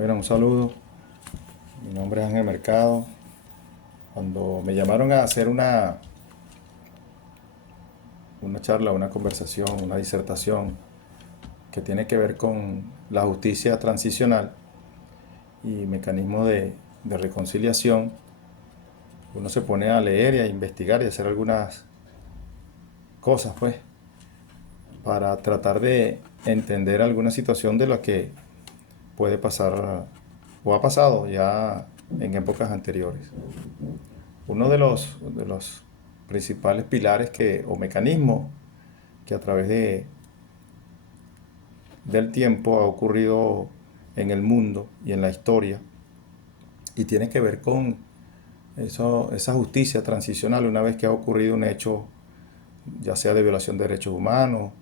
Bueno, un saludo. Mi nombre es Ángel Mercado. Cuando me llamaron a hacer una charla, una conversación, una disertación que tiene que ver con la justicia transicional y mecanismos de reconciliación, uno se pone a leer y a investigar y a hacer algunas cosas, pues, para tratar de entender alguna situación de la que puede pasar o ha pasado ya en épocas anteriores. Uno de los principales pilares o mecanismos que a través del tiempo ha ocurrido en el mundo y en la historia y tiene que ver con esa justicia transicional una vez que ha ocurrido un hecho, ya sea de violación de derechos humanos,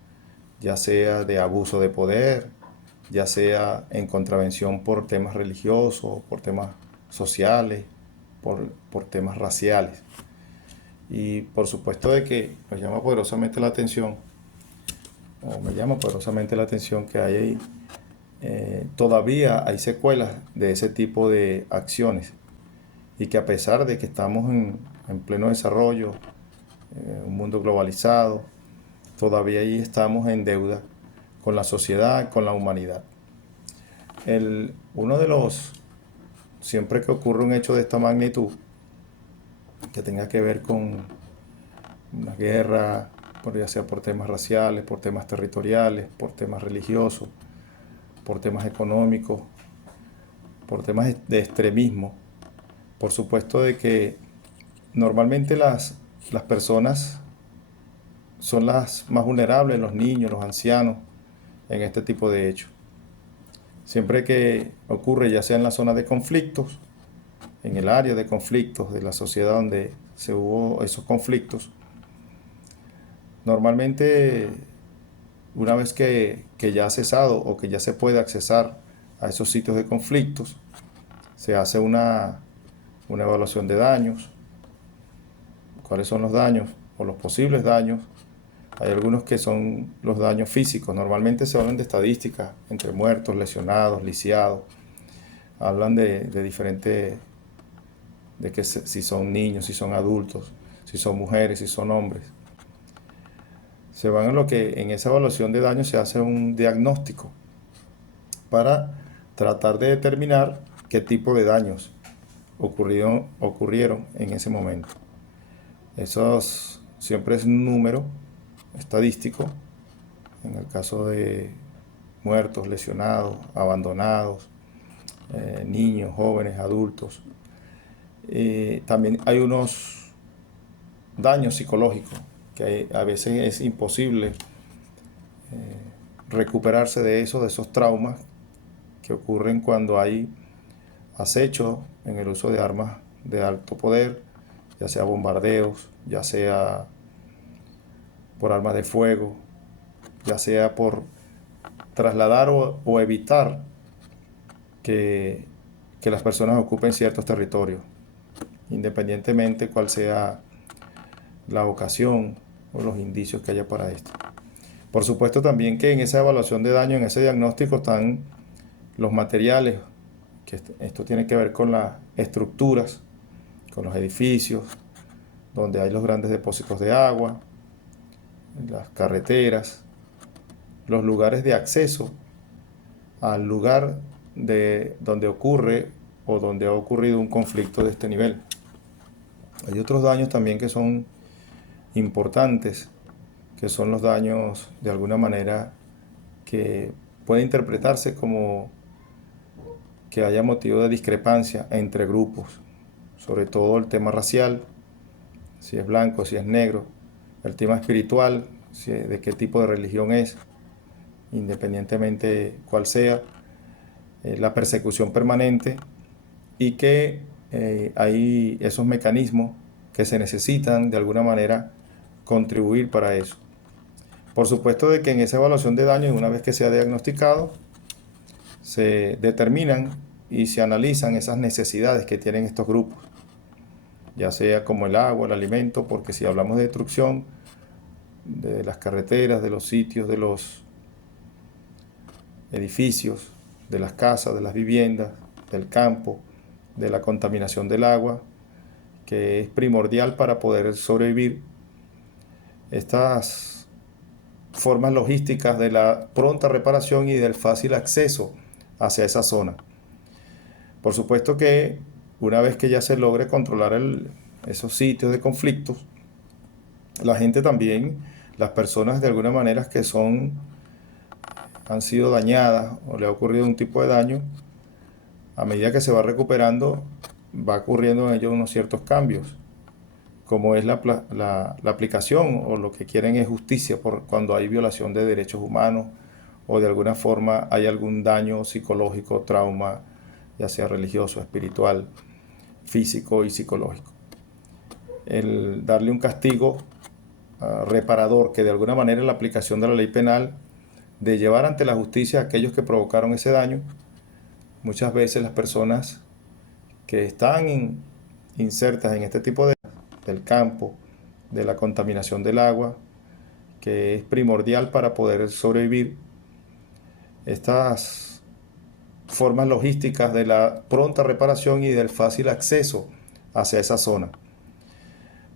ya sea de abuso de poder, ya sea en contravención por temas religiosos, por temas sociales, por temas raciales. Y por supuesto de que nos llama poderosamente la atención, o me llama poderosamente la atención que todavía hay secuelas de ese tipo de acciones y que a pesar de que estamos en pleno desarrollo, un mundo globalizado, todavía ahí estamos en deuda con la sociedad, con la humanidad. Uno de los, siempre que ocurre un hecho de esta magnitud, que tenga que ver con una guerra, ya sea por temas raciales, por temas territoriales, por temas religiosos, por temas económicos, por temas de extremismo. Por supuesto de que normalmente las personas son las más vulnerables, los niños, los ancianos, en este tipo de hechos. Siempre que ocurre, ya sea en la zona de conflictos, en el área de conflictos de la sociedad donde se hubo esos conflictos, normalmente una vez que ya ha cesado o que ya se puede accesar a esos sitios de conflictos, se hace una evaluación de daños, cuáles son los daños o los posibles daños. Hay algunos que son los daños físicos, normalmente se hablan de estadísticas entre muertos, lesionados, lisiados, hablan de diferentes, de que si son niños, si son adultos, si son mujeres, si son hombres. Se van en lo que en esa evaluación de daños se hace un diagnóstico para tratar de determinar qué tipo de daños ocurrieron en ese momento. Eso siempre es un número estadístico, en el caso de muertos, lesionados, abandonados, niños, jóvenes, adultos. También hay unos daños psicológicos que a veces es imposible recuperarse de esos traumas que ocurren cuando hay acecho en el uso de armas de alto poder, ya sea bombardeos, ya sea por armas de fuego, ya sea por trasladar o evitar que, que las personas ocupen ciertos territorios, independientemente cuál sea la ocasión o los indicios que haya para esto. Por supuesto también que en esa evaluación de daño, en ese diagnóstico están los materiales, que esto tiene que ver con las estructuras, con los edificios, donde hay los grandes depósitos de agua, las carreteras, los lugares de acceso al lugar donde ocurre o donde ha ocurrido un conflicto de este nivel. Hay otros daños también que son importantes, que son los daños de alguna manera que puede interpretarse como que haya motivo de discrepancia entre grupos, sobre todo el tema racial, si es blanco, si es negro, el tema espiritual, de qué tipo de religión es, independientemente cuál sea, la persecución permanente y que hay esos mecanismos que se necesitan de alguna manera contribuir para eso. Por supuesto de que en esa evaluación de daño, una vez que se ha diagnosticado, se determinan y se analizan esas necesidades que tienen estos grupos, ya sea como el agua, el alimento, porque si hablamos de destrucción de las carreteras, de los sitios, de los edificios, de las casas, de las viviendas, del campo, de la contaminación del agua, que es primordial para poder sobrevivir. Estas formas logísticas de la pronta reparación y del fácil acceso hacia esa zona. Por supuesto que una vez que ya se logre controlar esos sitios de conflictos, la gente también, las personas de alguna manera que han sido dañadas o le ha ocurrido un tipo de daño, a medida que se va recuperando, va ocurriendo en ellos unos ciertos cambios, como es la aplicación, o lo que quieren es justicia por cuando hay violación de derechos humanos o de alguna forma hay algún daño psicológico, trauma, ya sea religioso, espiritual, físico y psicológico. El darle un castigo reparador, que de alguna manera es la aplicación de la ley penal, de llevar ante la justicia a aquellos que provocaron ese daño. Muchas veces las personas que están insertas en este tipo del campo, de la contaminación del agua, que es primordial para poder sobrevivir, estas formas logísticas de la pronta reparación y del fácil acceso hacia esa zona.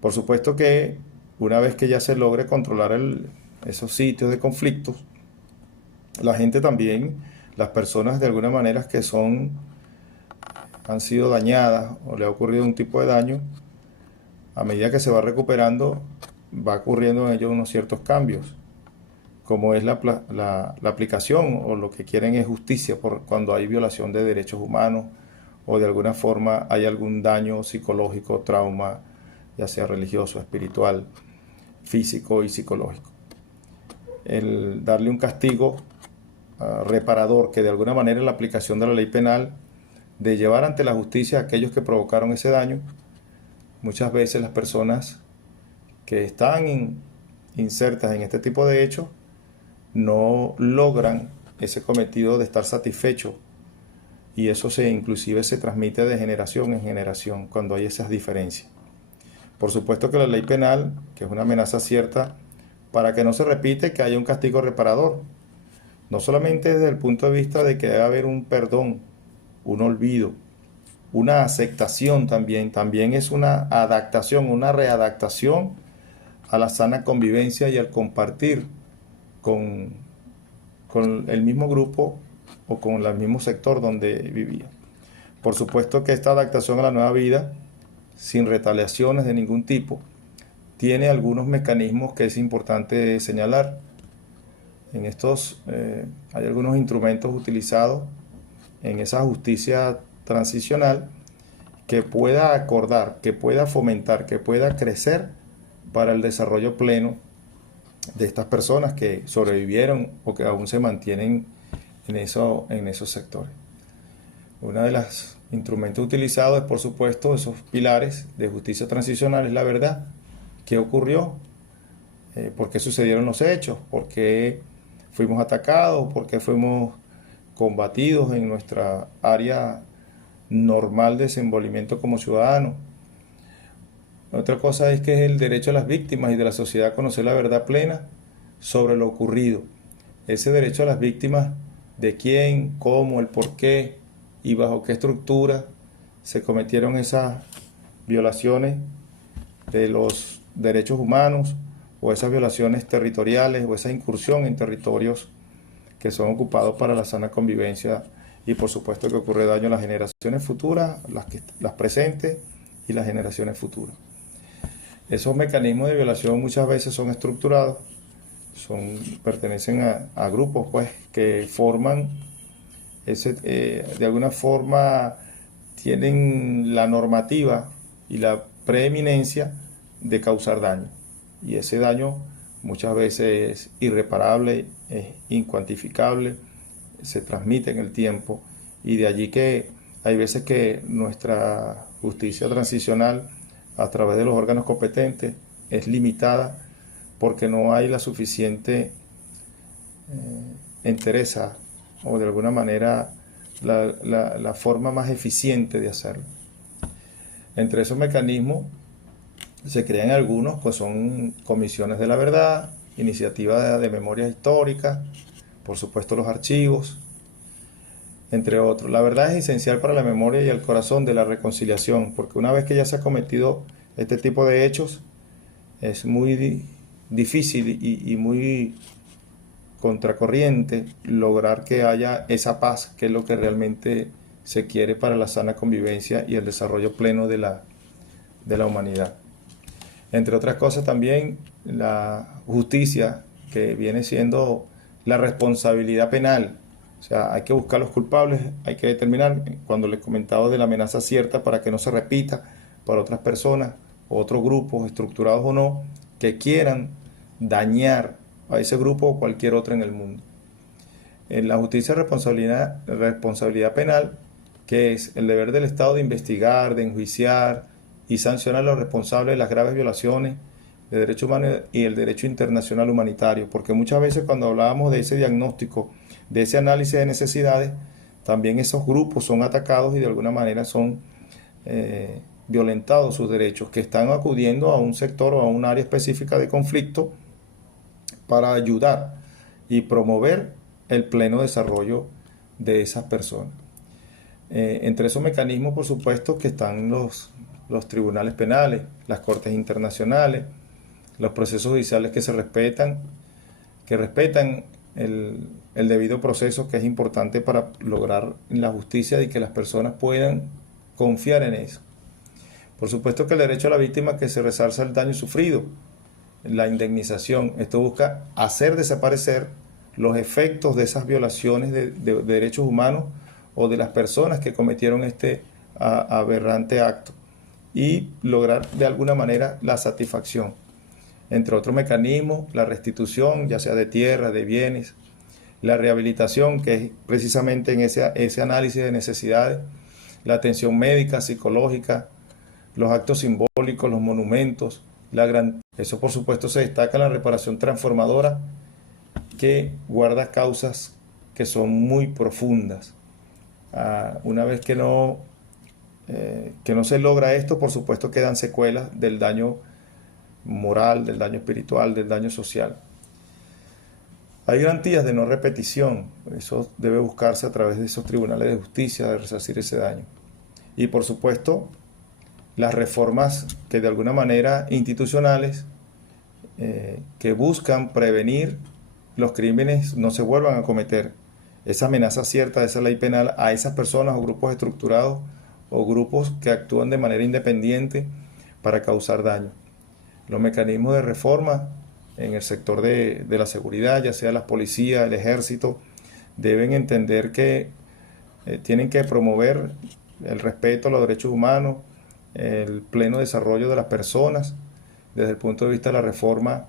Por supuesto que una vez que ya se logre controlar esos sitios de conflictos, la gente también, las personas de alguna manera que han sido dañadas o le ha ocurrido un tipo de daño, a medida que se va recuperando, va ocurriendo en ellos unos ciertos cambios, como es la aplicación, o lo que quieren es justicia por cuando hay violación de derechos humanos o de alguna forma hay algún daño psicológico, trauma, ya sea religioso, espiritual, físico y psicológico. El darle un castigo reparador, que de alguna manera es la aplicación de la ley penal, de llevar ante la justicia a aquellos que provocaron ese daño. Muchas veces las personas que están insertas en este tipo de hechos no logran ese cometido de estar satisfechos, y eso inclusive se transmite de generación en generación cuando hay esas diferencias. Por supuesto que la ley penal, que es una amenaza cierta para que no se repite, que haya un castigo reparador, no solamente desde el punto de vista de que debe haber un perdón, un olvido, una aceptación también es una adaptación, una readaptación a la sana convivencia y al compartir con el mismo grupo o con el mismo sector donde vivía. Por supuesto que esta adaptación a la nueva vida, sin retaliaciones de ningún tipo, tiene algunos mecanismos que es importante señalar. En estos hay algunos instrumentos utilizados en esa justicia transicional que pueda acordar, que pueda fomentar, que pueda crecer para el desarrollo pleno de estas personas que sobrevivieron o que aún se mantienen en esos sectores. Uno de los instrumentos utilizados es, por supuesto, esos pilares de justicia transicional, es la verdad. ¿Qué ocurrió? ¿Por qué sucedieron los hechos? ¿Por qué fuimos atacados? ¿Por qué fuimos combatidos en nuestra área normal de desenvolvimiento como ciudadanos? Otra cosa es que es el derecho de las víctimas y de la sociedad a conocer la verdad plena sobre lo ocurrido. Ese derecho a las víctimas, de quién, cómo, el por qué y bajo qué estructura se cometieron esas violaciones de los derechos humanos, o esas violaciones territoriales, o esa incursión en territorios que son ocupados para la sana convivencia, y por supuesto que ocurre daño a las generaciones futuras, las presentes y las generaciones futuras. Esos mecanismos de violación muchas veces son estructurados, pertenecen a grupos pues, que forman, de alguna forma tienen la normativa y la preeminencia de causar daño. Y ese daño muchas veces es irreparable, es incuantificable, se transmite en el tiempo, y de allí que hay veces que nuestra justicia transicional a través de los órganos competentes es limitada porque no hay la suficiente entereza o de alguna manera la forma más eficiente de hacerlo. Entre esos mecanismos se crean algunos, pues son comisiones de la verdad, iniciativas de memoria histórica, por supuesto los archivos, entre otros. La verdad es esencial para la memoria y el corazón de la reconciliación, porque una vez que ya se ha cometido este tipo de hechos, es muy difícil y muy contracorriente lograr que haya esa paz, que es lo que realmente se quiere para la sana convivencia y el desarrollo pleno de la humanidad. Entre otras cosas también la justicia, que viene siendo la responsabilidad penal. O sea, hay que buscar los culpables, hay que determinar, cuando les comentaba de la amenaza cierta para que no se repita para otras personas o otros grupos, estructurados o no, que quieran dañar a ese grupo o cualquier otro en el mundo. En la justicia responsabilidad penal, que es el deber del Estado de investigar, de enjuiciar y sancionar a los responsables de las graves violaciones de derechos humanos y el derecho internacional humanitario, porque muchas veces cuando hablábamos de ese diagnóstico, de ese análisis de necesidades, también esos grupos son atacados y de alguna manera son violentados sus derechos, que están acudiendo a un sector o a un área específica de conflicto para ayudar y promover el pleno desarrollo de esas personas. Entre esos mecanismos, por supuesto, que están los tribunales penales, las cortes internacionales, los procesos judiciales que respetan el debido proceso, que es importante para lograr la justicia y que las personas puedan confiar en eso. Por supuesto que el derecho a la víctima, que se resarza el daño sufrido, la indemnización. Esto busca hacer desaparecer los efectos de esas violaciones de derechos humanos o de las personas que cometieron este aberrante acto y lograr de alguna manera la satisfacción. Entre otros mecanismos, la restitución, ya sea de tierra, de bienes, la rehabilitación, que es precisamente en ese análisis de necesidades, la atención médica, psicológica, los actos simbólicos, los monumentos, eso por supuesto se destaca en la reparación transformadora, que guarda causas que son muy profundas. Una vez que no se logra esto, por supuesto quedan secuelas del daño moral, del daño espiritual, del daño social. Hay garantías de no repetición, eso debe buscarse a través de esos tribunales de justicia, de resarcir ese daño. Y por supuesto, las reformas que de alguna manera institucionales que buscan prevenir los crímenes no se vuelvan a cometer. Esa amenaza cierta de esa ley penal a esas personas o grupos estructurados o grupos que actúan de manera independiente para causar daño. Los mecanismos de reforma en el sector de la seguridad, ya sea las policías, el ejército, deben entender que tienen que promover el respeto a los derechos humanos, el pleno desarrollo de las personas, desde el punto de vista de la reforma,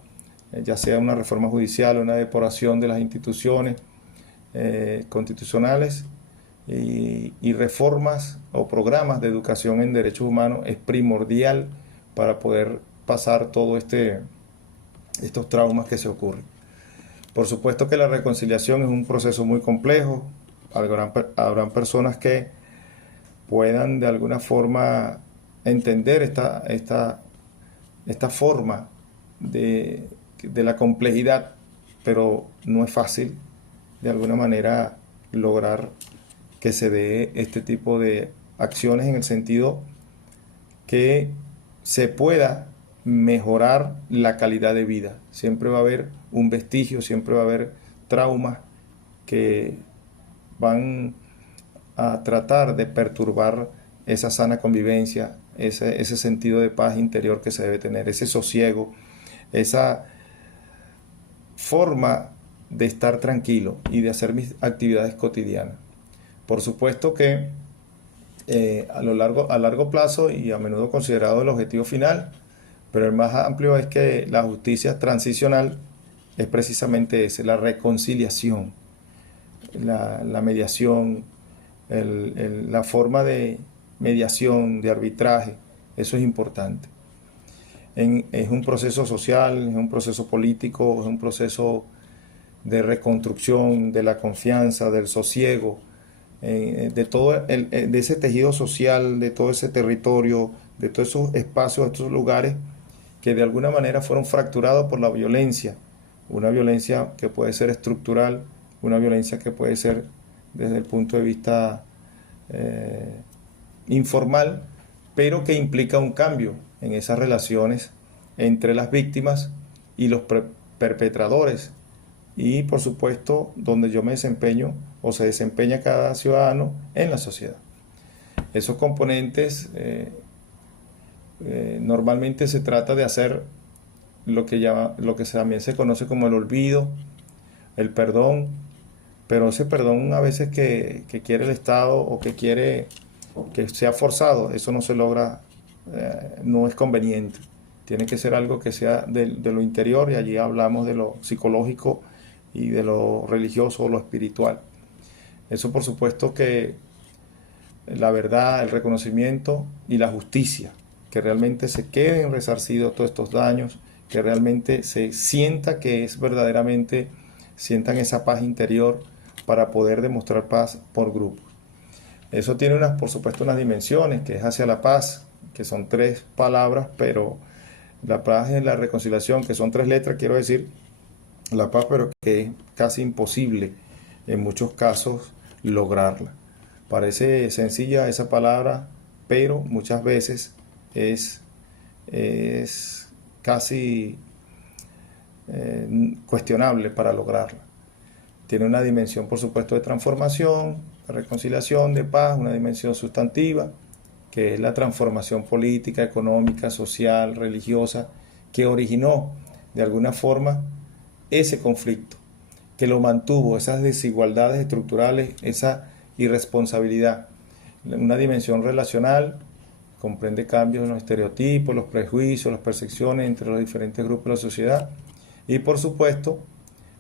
ya sea una reforma judicial o una depuración de las instituciones constitucionales y reformas o programas de educación en derechos humanos es primordial para poder pasar todo estos traumas que se ocurren. Por supuesto que la reconciliación es un proceso muy complejo, habrán personas que puedan de alguna forma entender esta forma de la complejidad, pero no es fácil de alguna manera lograr que se dé este tipo de acciones en el sentido que se pueda mejorar la calidad de vida. Siempre va a haber un vestigio, siempre va a haber traumas que van a tratar de perturbar esa sana convivencia, ese sentido de paz interior que se debe tener, ese sosiego, esa forma de estar tranquilo y de hacer mis actividades cotidianas. Por supuesto que a largo plazo y a menudo considerado el objetivo final, pero el más amplio es que la justicia transicional es precisamente ese, la reconciliación, la mediación, la forma de mediación, de arbitraje, eso es importante. Es un proceso social, es un proceso político, es un proceso de reconstrucción de la confianza, del sosiego, de ese tejido social, de todo ese territorio, de todos esos espacios, estos lugares que de alguna manera fueron fracturados por la violencia, una violencia que puede ser estructural, una violencia que puede ser desde el punto de vista informal, pero que implica un cambio en esas relaciones entre las víctimas y los perpetradores, y por supuesto donde yo me desempeño o se desempeña cada ciudadano en la sociedad. Esos componentes normalmente se trata de hacer lo que también se conoce como el olvido, el perdón, pero ese perdón a veces que quiere el Estado o que quiere que sea forzado, eso no se logra, no es conveniente. Tiene que ser algo que sea de lo interior, y allí hablamos de lo psicológico y de lo religioso o lo espiritual. Eso por supuesto que la verdad, el reconocimiento y la justicia, que realmente se queden resarcidos todos estos daños, que realmente se sienta que es verdaderamente, sientan esa paz interior para poder demostrar paz por grupos. Eso tiene por supuesto unas dimensiones, que es hacia la paz, que son 3 palabras, pero la paz es la reconciliación, que son 3 letras, quiero decir, la paz, pero que es casi imposible en muchos casos lograrla. Parece sencilla esa palabra, pero muchas veces es casi cuestionable para lograrla. Tiene una dimensión, por supuesto, de transformación, de reconciliación, de paz, una dimensión sustantiva, que es la transformación política, económica, social, religiosa, que originó de alguna forma ese conflicto, que lo mantuvo, esas desigualdades estructurales, esa irresponsabilidad. Una dimensión relacional comprende cambios en los estereotipos, los prejuicios, las percepciones entre los diferentes grupos de la sociedad, y por supuesto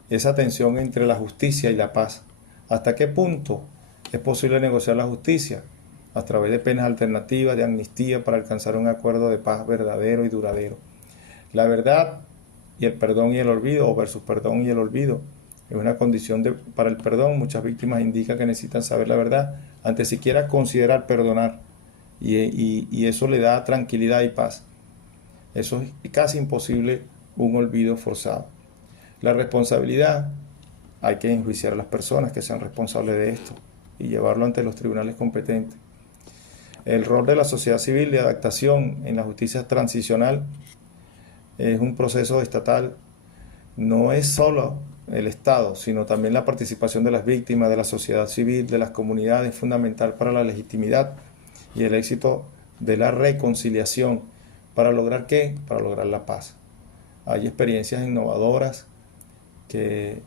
esa tensión entre la justicia y la paz. ¿Hasta qué punto es posible negociar la justicia? A través de penas alternativas, de amnistía, para alcanzar un acuerdo de paz verdadero y duradero. La verdad y el perdón y el olvido, o versus perdón y el olvido, es una condición para el perdón. Muchas víctimas indican que necesitan saber la verdad antes siquiera considerar perdonar, y eso le da tranquilidad y paz. Eso es casi imposible, un olvido forzado. La responsabilidad, hay que enjuiciar a las personas que sean responsables de esto y llevarlo ante los tribunales competentes. El rol de la sociedad civil de adaptación en la justicia transicional es un proceso estatal. No es solo el Estado, sino también la participación de las víctimas, de la sociedad civil, de las comunidades, es fundamental para la legitimidad y el éxito de la reconciliación. ¿Para lograr qué? Para lograr la paz. Hay experiencias innovadoras que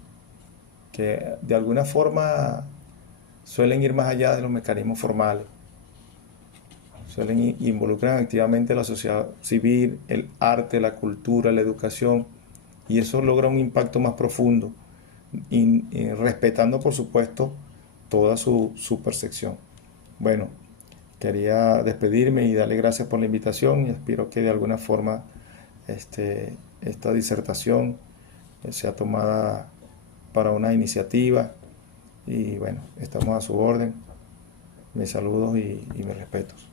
de alguna forma suelen ir más allá de los mecanismos formales. Involucran activamente la sociedad civil, el arte, la cultura, la educación, y eso logra un impacto más profundo, y respetando por supuesto toda su percepción. Bueno, quería despedirme y darle gracias por la invitación, y espero que de alguna forma esta disertación sea tomada para una iniciativa, y bueno, estamos a su orden. Mis saludos y mis respetos.